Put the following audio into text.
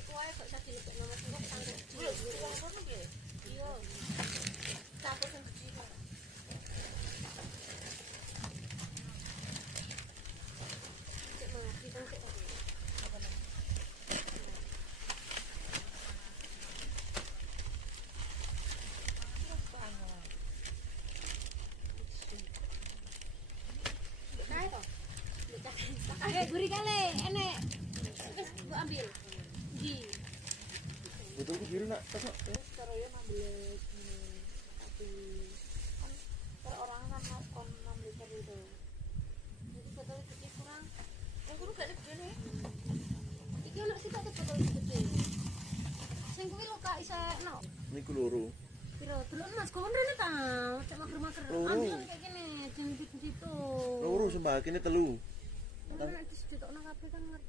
metu ae gak usah dilebokno Mas engko tanggo. Wong kono piye? Iya. Campur sing kecil. Cek mengerti kan cek. Beri kali, enek. Wis mbok ambil. Di. Betul ku biru nak, tasok. Karo yo ambil tapi kan per orang kan 6 liter itu. Jadi botol gede kurang. Yang kudu gak gede nih. Iki ono sih tak botol gede. Sing kuwi lho Kak isa no. Niku loro. Piro? Delok Mas, kok rene ta? Cek mager-mager. Ambil kayak gini, jeneng situ. Loro sembah kene telu. Nek ditokno kabeh kan ngerti.